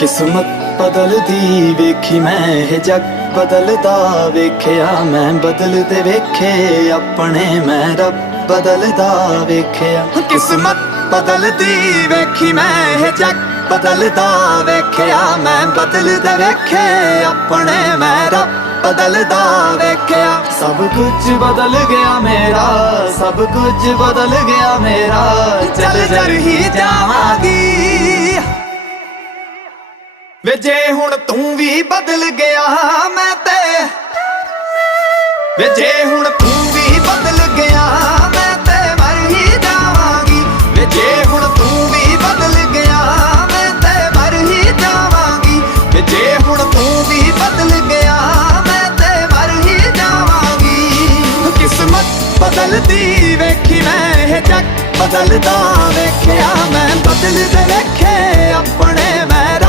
किस्मत बदलदी वेखी मैं हे जग बदलदा वेख्या मैं बदलदे वेखे अपने मैं रब बदलदा वेख्या। किस्मत बदलदी वेखी मैं हे जग बदलदा वेख्या मैं बदलदे वेखे अपने मैं रब बदलदा वेख्या। सब कुछ बदल गया मेरा, सब कुछ बदल गया मेरा, चल जर ही जावांगी वे जे हुण तू भी बदल गया मैं ते, वे जे हुण तू भी बदल गया मैं ते मर ही जावांगी। वे जे हुण तू भी बदल गया मैं ते मर ही जावांगी। वे जे हुण तू भी बदल गया मैं ते मर ही जावांगी। किस्मत बदलदी वेखी मैं हे जग बदलदा वेख्या मैं बदलदे वेखे